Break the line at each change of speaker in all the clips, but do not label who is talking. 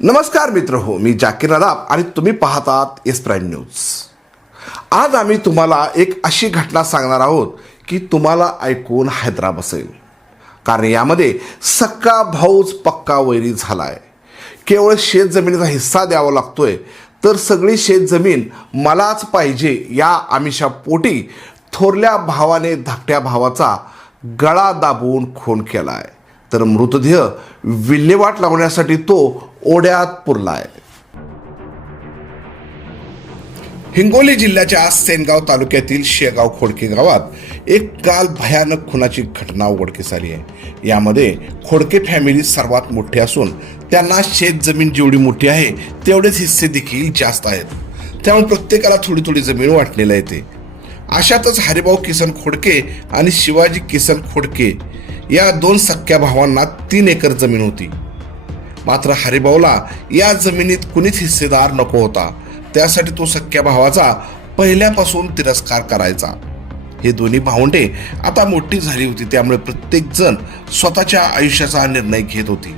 नमस्कार मित्र हो मी जाकीर नदाब आणि तुम्ही पाहतात एस प्राईम न्यूज. आज आम्ही तुम्हाला एक अशी घटना सांगणार आहोत की तुम्हाला ऐकून हैदरा बसेल कारण यामध्ये सक्का भाऊच पक्का वैरी झालाय. केवळ शेतजमिनीचा हिस्सा द्यावा लागतोय तर सगळी शेतजमीन मलाच पाहिजे या आमिषा पोटी थोरल्या भावाने धाकट्या भावाचा गळा दाबून खून केलाय. तर मृतदेह विल्हेवाट लावण्यासाठी तो ओढ्यात पुरलाय. हिंगोली जिल्ह्याच्या सेनगाव तालुक्यातील शेगाव खोडके गावात एक काल भयानक खुनाची घटना उघडकीस आली आहे. यामध्ये खोडके फॅमिली सर्वात मोठी असून त्यांना शेत जमीन जेवढी मोठी आहे तेवढेच हिस्से देखील जास्त आहेत. त्यामुळे प्रत्येकाला थोडी थोडी जमीन वाटलेला येते अशातच हरिभाऊ किसन खोडके आणि शिवाजी किसन खोडके या दोन सख्या भावांना तीन एकर जमीन होती. मात्र हरिभाऊला या जमिनीत कुणीच हिस्सेदार नको होता. त्यासाठी तो सख्या भावाचा पहिल्यापासून तिरस्कार करायचा. हे दोन्ही भावंडे आता मोठी झाली होती त्यामुळे प्रत्येक जण स्वतःच्या आयुष्याचा निर्णय घेत होती.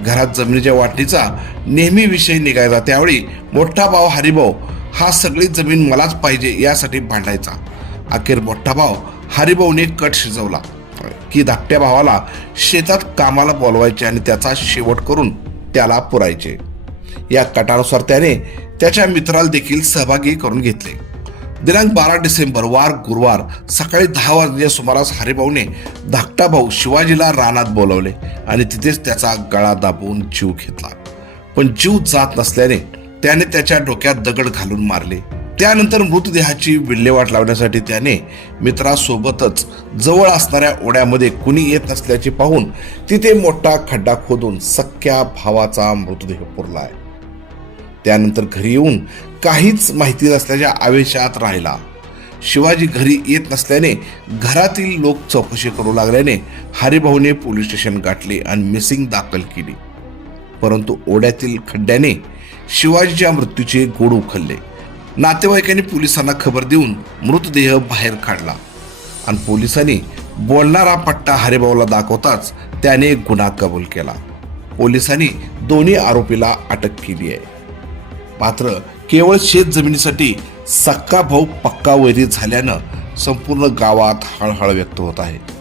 घरात जमिनीच्या वाटणीचा नेहमी विषय निघायचा त्यावेळी मोठा भाव हरिभाऊ हा सगळी जमीन मलाच पाहिजे यासाठी भांडायचा. अखेर मोठा भाव हरिभाऊने कट शिजवला. की धाकट्या भावाला शेतात कामाला बोलवायचे आणि त्याचा शेवट करून त्याला पुरायचे. या कटानुसार त्याने त्याच्या मित्राला देखील सहभागी करून घेतले. दिनांक बारा डिसेंबर वार गुरुवार सकाळी दहा वाजण्याच्या सुमारास हरिभाऊने धाकटा भाऊ शिवाजीला रानात बोलवले आणि तिथेच त्याचा गळा दाबून जीव घेतला. पण जीव जात नसल्याने त्याने त्याच्या डोक्यात दगड घालून मारले. त्यानंतर मृतदेहाची विल्हेवाट लावण्यासाठी त्याने मित्रासोबतच जवळ असणाऱ्या ओढ्यामध्ये कुणी येत नसल्याचे पाहून तिथे मोठा खड्डा खोदून सख्या भावाचा मृतदेह पुरलाय. त्यानंतर घरी येऊन काहीच माहिती नसल्याच्या आवेशात राहिला. शिवाजी घरी येत नसल्याने घरातील लोक चौकशी करू लागल्याने हरिभाऊने पोलीस स्टेशन गाठले आणि मिसिंग दाखल केली. परंतु ओढ्यातील खड्ड्याने शिवाजीच्या मृत्यूचे गोड उखलले. नातेवाईकांनी पोलिसांना खबर देऊन मृतदेह बाहेर काढला. आणि पोलिसांनी बोलणारा पट्टा हरिभाऊला दाखवताच त्याने गुन्हा कबूल केला. पोलिसांनी दोन्ही आरोपीला अटक केली आहे. मात्र केवळ शेत जमिनीसाठी सक्का भाऊ पक्का वैरी झाल्यानं संपूर्ण गावात हळहळ व्यक्त होत आहे.